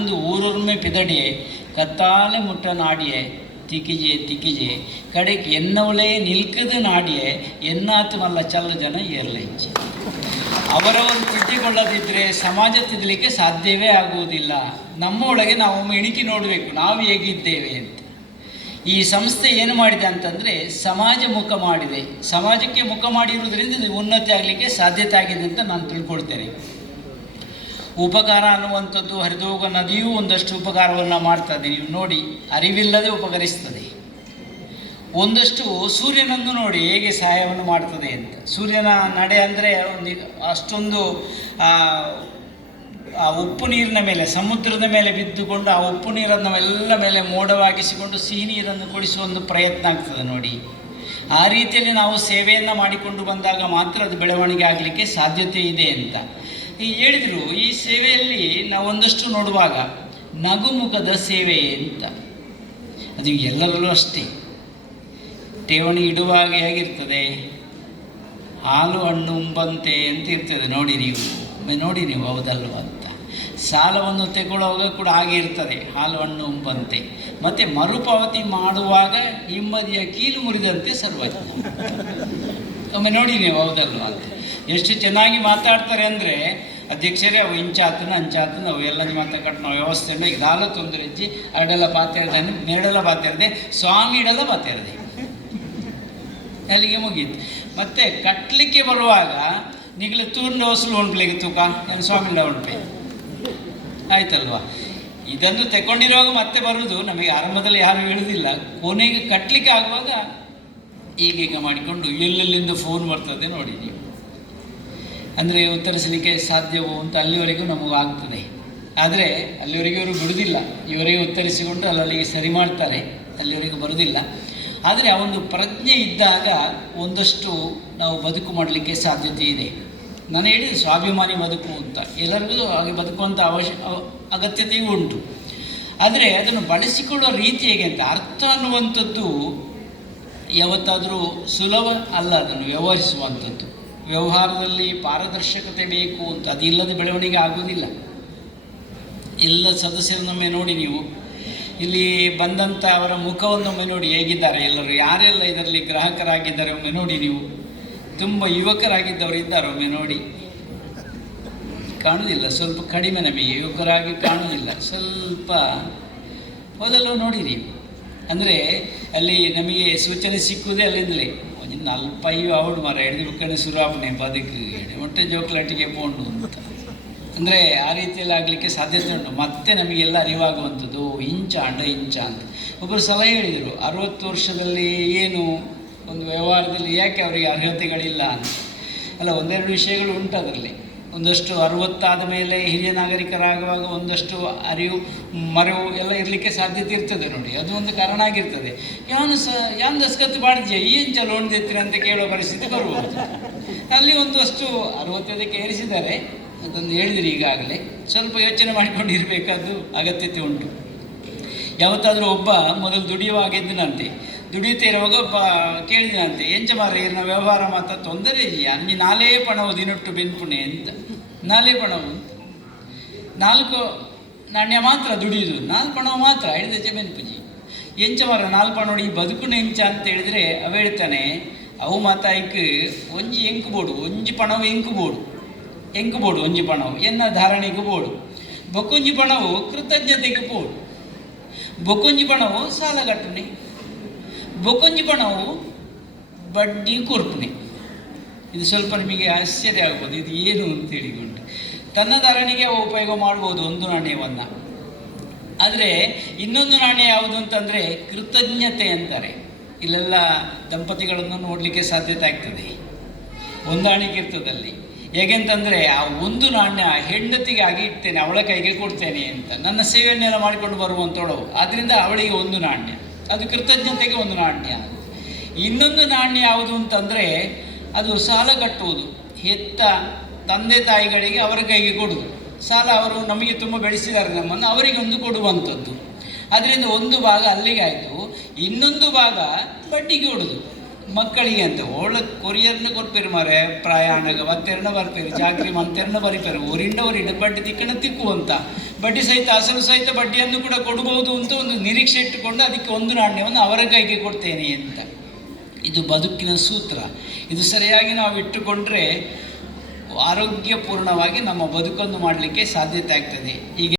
ಒಂದು ಊರೊರ್ಮೆ ಪಿದಡಿಯೇ ಕತ್ತಾಲೆ ಮುಟ್ಟ ನಾಡಿಯೇ திக்கிஜே திக்கிஜே கடைக்கு என்னவளே நிற்குது நாடிಯೇ ಎನ್ನಾತು ಮಲ್ಲ ಚಲ್ಲ ಜನ ಏರ್ಲೈಚಿ. ಅವರವರು ತಿದ್ದಿಕೊಳ್ಳದಿದ್ದರೆ ಸಮಾಜ ತಿದ್ದಲಿಕ್ಕೆ ಸಾಧ್ಯವೇ ಆಗುವುದಿಲ್ಲ. ನಮ್ಮ ಒಳಗೆ ನಾವು ಇಣಿಕಿ ನೋಡಬೇಕು ನಾವು ಹೇಗಿದ್ದೇವೆ ಅಂತ. ಈ ಸಂಸ್ಥೆ ಏನು ಮಾಡಿದೆ ಅಂತಂದರೆ ಸಮಾಜ ಮುಖ ಮಾಡಿದೆ. ಸಮಾಜಕ್ಕೆ ಮುಖ ಮಾಡಿರುವುದರಿಂದ ಉನ್ನತಿ ಆಗಲಿಕ್ಕೆ ಸಾಧ್ಯತೆ ಆಗಿದೆ ಅಂತ ನಾನು ತಿಳ್ಕೊಳ್ತೇನೆ. ಉಪಕಾರ ಅನ್ನುವಂಥದ್ದು ಹರಿದೋಗ ನದಿಯೂ ಒಂದಷ್ಟು ಉಪಕಾರವನ್ನು ಮಾಡ್ತದೆ. ನೀವು ನೋಡಿ, ಅರಿವಿಲ್ಲದೆ ಉಪಕರಿಸ್ತದೆ. ಒಂದಷ್ಟು ಸೂರ್ಯನನ್ನು ನೋಡಿ ಹೇಗೆ ಸಹಾಯವನ್ನು ಮಾಡ್ತದೆ ಅಂತ. ಸೂರ್ಯನ ನಡೆ ಅಂದರೆ ಒಂದು ಅಷ್ಟೊಂದು ಆ ಉಪ್ಪು ನೀರಿನ ಮೇಲೆ, ಸಮುದ್ರದ ಮೇಲೆ ಬಿದ್ದುಕೊಂಡು ಆ ಉಪ್ಪು ನೀರನ್ನು ಎಲ್ಲ ಮೇಲೆ ಮೋಡವಾಗಿಸಿಕೊಂಡು ಸಿಹಿ ನೀರನ್ನು ಕುಡಿಸುವ ಒಂದು ಪ್ರಯತ್ನ ಆಗ್ತದೆ ನೋಡಿ. ಆ ರೀತಿಯಲ್ಲಿ ನಾವು ಸೇವೆಯನ್ನು ಮಾಡಿಕೊಂಡು ಬಂದಾಗ ಮಾತ್ರ ಅದು ಬೆಳವಣಿಗೆ ಆಗಲಿಕ್ಕೆ ಸಾಧ್ಯತೆ ಇದೆ ಅಂತ ಹೇಳಿದರು. ಈ ಸೇವೆಯಲ್ಲಿ ನಾವು ಒಂದಷ್ಟು ನೋಡುವಾಗ ನಗುಮುಖದ ಸೇವೆ ಅಂತ, ಅದು ಎಲ್ಲರಲ್ಲೂ ಅಷ್ಟೇ. ಠೇವಣಿ ಇಡುವಾಗ ಹೇಗಿರ್ತದೆ, ಹಾಲು ಹಣ್ಣು ಉಂಬಂತೆ ಅಂತ ಇರ್ತದೆ ನೋಡಿ ನೀವು ಹೌದಲ್ವ ಅಂತ. ಸಾಲವನ್ನು ತೆಗೊಳ್ಳುವಾಗ ಕೂಡ ಹಾಗೆ ಇರ್ತದೆ, ಹಾಲು ಹಣ್ಣು ಉಂಬಂತೆ. ಮತ್ತು ಮರುಪಾವತಿ ಮಾಡುವಾಗ ಹಿಂಬದಿಯ ಕೀಲು ಮುರಿದಂತೆ ಸರ್ವಜ್ಞ. ಒಮ್ಮೆ ನೋಡಿ ನೀವು ಹೌದಲ್ವ ಅಂತ. ಎಷ್ಟು ಚೆನ್ನಾಗಿ ಮಾತಾಡ್ತಾರೆ ಅಂದರೆ, ಅಧ್ಯಕ್ಷರೇ ಅವು ಇಂಚಾತನ ಅಂಚಾತನ ಅವು ಎಲ್ಲ ಮಾತಾಡ್ಕೊಂಡು ನಾವು ವ್ಯವಸ್ಥೆ ಈಗ ದಾಲ ತೊಂದರೆ ಇಜ್ಜಿ ಅರಡೆಲ್ಲ ಪಾತಿರ್ದೆ ಮೇಡೆಲ್ಲ ಪಾತಿರ್ದೆ ಸ್ವಾಮಿ ಇಡಲ್ಲ ಪಾತಿರ್ದೆ ಅಲ್ಲಿಗೆ ಮುಗೀತು. ಮತ್ತು ಕಟ್ಟಲಿಕ್ಕೆ ಬರುವಾಗ ನಿಗಲ ತೂರ್ನ ವಸೂಲು ಉಂಟ್ಲಿಕ್ಕೆ ತೂಕ ಏನು ಸ್ವಾಮಿಲ್ಲ ಉಂಟೆ ಆಯ್ತಲ್ವ. ಇದನ್ನು ತೆಗೊಂಡಿರುವಾಗ ಮತ್ತೆ ಬರುವುದು ನಮಗೆ ಆರಂಭದಲ್ಲಿ ಯಾರು ಹೇಳುವುದಿಲ್ಲ. ಕೊನೆಗೆ ಕಟ್ಟಲಿಕ್ಕೆ ಆಗುವಾಗ ಈಗೀಗ ಮಾಡಿಕೊಂಡು ಎಲ್ಲೆಲ್ಲಿಂದ ಫೋನ್ ಬರ್ತದೆ ನೋಡಿ ನೀವು. ಅಂದರೆ ಉತ್ತರಿಸಲಿಕ್ಕೆ ಸಾಧ್ಯವೋ ಅಂತ ಅಲ್ಲಿವರೆಗೂ ನಮಗಾಗ್ತದೆ. ಆದರೆ ಅಲ್ಲಿವರೆಗೂ ಇವರು ಬಿಡುವುದಿಲ್ಲ. ಇವರಿಗೆ ಉತ್ತರಿಸಿಕೊಂಡು ಅಲ್ಲಿಗೆ ಸರಿ ಮಾಡ್ತಾರೆ, ಅಲ್ಲಿವರೆಗೂ ಬರುವುದಿಲ್ಲ. ಆದರೆ ಆ ಒಂದು ಪ್ರಜ್ಞೆ ಇದ್ದಾಗ ಒಂದಷ್ಟು ನಾವು ಬದುಕು ಮಾಡಲಿಕ್ಕೆ ಸಾಧ್ಯತೆ ಇದೆ. ನಾನು ಹೇಳಿದೆ ಸ್ವಾಭಿಮಾನಿ ಬದುಕು ಅಂತ. ಎಲ್ಲರಿಗೂ ಹಾಗೆ ಬದುಕುವಂಥ ಅಗತ್ಯತೆಯೂ ಉಂಟು. ಆದರೆ ಅದನ್ನು ಬಳಸಿಕೊಳ್ಳುವ ರೀತಿ ಹೇಗೆ ಅಂತ ಅರ್ಥ ಅನ್ನುವಂಥದ್ದು ಯಾವತ್ತಾದರೂ ಸುಲಭ ಅಲ್ಲ. ಅದನ್ನು ವ್ಯವಹರಿಸುವಂಥದ್ದು, ವ್ಯವಹಾರದಲ್ಲಿ ಪಾರದರ್ಶಕತೆ ಬೇಕು ಅಂತ. ಅದಿಲ್ಲದೆ ಬೆಳವಣಿಗೆ ಆಗುವುದಿಲ್ಲ. ಎಲ್ಲ ಸದಸ್ಯರನ್ನೊಮ್ಮೆ ನೋಡಿ ನೀವು, ಇಲ್ಲಿ ಬಂದಂಥ ಅವರ ಮುಖವನ್ನೊಮ್ಮೆ ನೋಡಿ ಹೇಗಿದ್ದಾರೆ ಎಲ್ಲರೂ, ಯಾರೆಲ್ಲ ಇದರಲ್ಲಿ ಗ್ರಾಹಕರಾಗಿದ್ದಾರೆ ಒಮ್ಮೆ ನೋಡಿ ನೀವು. ತುಂಬ ಯುವಕರಾಗಿದ್ದವರು ಇದ್ದಾರೆ ಒಮ್ಮೆ ನೋಡಿ. ಕಾಣುವುದಿಲ್ಲ, ಸ್ವಲ್ಪ ಕಡಿಮೆ ನಮಗೆ ಯುವಕರಾಗಿ ಕಾಣುವುದಿಲ್ಲ, ಸ್ವಲ್ಪ ಮೊದಲು ನೋಡಿ ನೀವು. ಅಂದರೆ ಅಲ್ಲಿ ನಮಗೆ ಸೂಚನೆ ಸಿಕ್ಕುವುದೇ ಅಲ್ಲಿಂದಲೇ. ಒಂದು 40 ಅವಡು ಮರ ಹಿಡಿದು ಬುಕ್ಕನೆ ಸುರಾಪಣೆ ಬದುಕು ಮೊಟ್ಟೆ ಜೋಕ್ಲಾಟಿಗೆ ಪೋಂಡು ಅಂತ. ಅಂದರೆ ಆ ರೀತಿಯಲ್ಲಿ ಆಗಲಿಕ್ಕೆ ಸಾಧ್ಯತೆ ಉಂಟು. ಮತ್ತೆ ನಮಗೆಲ್ಲ ಅರಿವಾಗುವಂಥದ್ದು ಇಂಚ ಅಂತ. ಒಬ್ಬರು ಸಲಹೆ ಹೇಳಿದರು, 60 ವರ್ಷದಲ್ಲಿ ಏನು ಒಂದು ವ್ಯವಹಾರದಲ್ಲಿ ಯಾಕೆ ಅವರಿಗೆ ಅರ್ಹತೆಗಳಿಲ್ಲ ಅಂತ. ಅಲ್ಲ, ಒಂದೆರಡು ವಿಷಯಗಳು ಉಂಟು ಅದರಲ್ಲಿ. ಒಂದಷ್ಟು 60 ಮೇಲೆ ಹಿರಿಯ ನಾಗರಿಕರಾಗುವಾಗ ಒಂದಷ್ಟು ಅರಿವು ಮರೆವು ಎಲ್ಲ ಇರಲಿಕ್ಕೆ ಸಾಧ್ಯತೆ ಇರ್ತದೆ ನೋಡಿ. ಅದು ಒಂದು ಕಾರಣ ಆಗಿರ್ತದೆ. ಯಾನು ದಸ್ಕತ್ತು ಮಾಡಿದ್ಯಾ ಏನು ಲೋನ್ ತೆತ್ತೀರ ಅಂತ ಕೇಳೋ ಪರಿಸ್ಥಿತಿ ಬರ್ಬೋದು. ಅಲ್ಲಿ ಒಂದಷ್ಟು 60ಕ್ಕೆ ಏರಿಸಿದ್ದಾರೆ ಅದೊಂದು ಹೇಳಿದ್ರಿ ಈಗಾಗಲೇ. ಸ್ವಲ್ಪ ಯೋಚನೆ ಮಾಡಿಕೊಂಡಿರಬೇಕಾದ್ದು ಅಗತ್ಯತೆ ಉಂಟು. ಯಾವತ್ತಾದರೂ ಒಬ್ಬ ಮೊದಲು ದುಡಿಯುವಾಗಿದ್ದನಂತೆ. ದುಡಿಯುತ್ತಾ ಇರುವಾಗ ಒಬ್ಬ ಕೇಳಿದನಂತೆ, ಎಂಚ ಮಾರ ಇರಿನ ವ್ಯವಹಾರ ಮಾತ್ರ ತೊಂದರೆ ಇದೆಯಾ, ನನಗೆ 4 ಪಣವು ದಿನೊಟ್ಟು ಬೆನ್ಪುಣೆ ಅಂತ. 4 ಪಣವು 4 ನಾಣ್ಯ ಮಾತ್ರ ದುಡಿಯುವುದು, 4 ಪಣವು ಮಾತ್ರ ಹಿಡಿದ ಬೆನ್ಪುಜಿ. ಎಂಚ ಮಾರ 4 ಪಣ ಈ ಬದುಕುನ ಎಂಚ ಅಂತ ಹೇಳಿದರೆ ಅವ ಹೇಳ್ತಾನೆ, ಅವು ಮಾತಾಯ್ಕ ಒಂಜಿ ಎಂಕು ಬೋಡು, ಒಂಜಿ ಪಣವು ಎಂಕು ಬೋಡು ಒಂಜಿ ಪಣವು ಎನ್ನ ಧಾರಣೆಗೂ ಬೋಡು, ಬೊಕ್ಕೊಂಜಿ ಪಣವು ಕೃತಜ್ಞತೆಗೆ ಬೋಡು, ಬೊಕ್ಕೊಂಜಿ ಪಣವು ಸಾಲ ಕಟ್ಟುನೆ, ಬೊಕ್ಕೊಂಜಿ ಪಣವು ಬಡ್ಡಿ ಕೊರ್ಪುನೆ. ಇದು ಸ್ವಲ್ಪ ನಿಮಗೆ ಆಶ್ಚರ್ಯ ಆಗ್ಬೋದು, ಇದು ಏನು ಅಂತ ಹೇಳಿಕೊಂಡು. ತನ್ನ ಧಾರಣೆಗೆ ಉಪಯೋಗ ಮಾಡ್ಬೋದು ಒಂದು ನಾಣ್ಯವನ್ನು. ಆದರೆ ಇನ್ನೊಂದು ನಾಣ್ಯ ಯಾವುದು ಅಂತಂದರೆ ಕೃತಜ್ಞತೆ ಅಂತಾರೆ. ಇಲ್ಲೆಲ್ಲ ದಂಪತಿಗಳನ್ನು ನೋಡಲಿಕ್ಕೆ ಸಾಧ್ಯತೆ ಆಗ್ತದೆ, ಹೊಂದಾಣಿಕೆ ಇರ್ತದಲ್ಲಿ. ಹೇಗೆಂತಂದರೆ ಆ ಒಂದು ನಾಣ್ಯ ಹೆಂಡತಿಗಾಗಿ ಇಡ್ತೇನೆ, ಅವಳ ಕೈಗೆ ಕೊಡ್ತೇನೆ ಅಂತ, ನನ್ನ ಸೇವೆಯನ್ನೆಲ್ಲ ಮಾಡಿಕೊಂಡು ಬರುವಂಥವಳು. ಆದ್ದರಿಂದ ಅವಳಿಗೆ ಒಂದು ನಾಣ್ಯ, ಅದು ಕೃತಜ್ಞತೆಗೆ ಒಂದು ನಾಣ್ಯ. ಇನ್ನೊಂದು ನಾಣ್ಯ ಯಾವುದು ಅಂತಂದರೆ ಅದು ಸಾಲ ಕಟ್ಟುವುದು. ಹೆತ್ತ ತಂದೆ ತಾಯಿಗಳಿಗೆ ಅವರ ಕೈಗೆ ಕೊಡುವುದು. ಸಾಲ ಅವರು ನಮಗೆ ತುಂಬ ಬೆಳೆಸಿದ್ದಾರೆ ನಮ್ಮನ್ನು, ಅವರಿಗೆ ಒಂದು ಕೊಡುವಂಥದ್ದು. ಅದರಿಂದ ಒಂದು ಭಾಗ ಅಲ್ಲಿಗೆ ಆಯಿತು, ಇನ್ನೊಂದು ಭಾಗ ಬಡ್ಡಿಗೆ ಕೊಡೋದು. ಮಕ್ಕಳಿಗೆ ಅಂತ ಓಳ ಕೊರಿಯರ್ನ ಕೊರ್ಪೇರು ಮಾರೆ ಪ್ರಯಾಣಗ ಒತ್ತೆರನ ಬರ್ಪೇರು ಜಾಕ್ರಿ ಮಂತೆರನ ಬರಿಪೇರು ಒರಿಂಡ ಬಡ್ಡಿ ತಿಕ್ಕಣ ತಿಕ್ಕು ಅಂತ ಬಡ್ಡಿ ಸಹಿತ ಅಸಲು ಸಹಿತ ಬಡ್ಡಿಯನ್ನು ಕೂಡ ಕೊಡಬಹುದು ಅಂತ ಒಂದು ನಿರೀಕ್ಷೆ ಇಟ್ಟುಕೊಂಡು ಅದಕ್ಕೆ ಒಂದು ನಾಣ್ಯವನ್ನು ಅವರ ಕೈಗೆ ಕೊಡ್ತೇನೆ ಅಂತ. ಇದು ಬದುಕಿನ ಸೂತ್ರ. ಇದು ಸರಿಯಾಗಿ ನಾವು ಇಟ್ಟುಕೊಂಡ್ರೆ ಆರೋಗ್ಯಪೂರ್ಣವಾಗಿ ನಮ್ಮ ಬದುಕನ್ನು ಮಾಡಲಿಕ್ಕೆ ಸಾಧ್ಯತೆ ಆಗ್ತದೆ. ಈಗ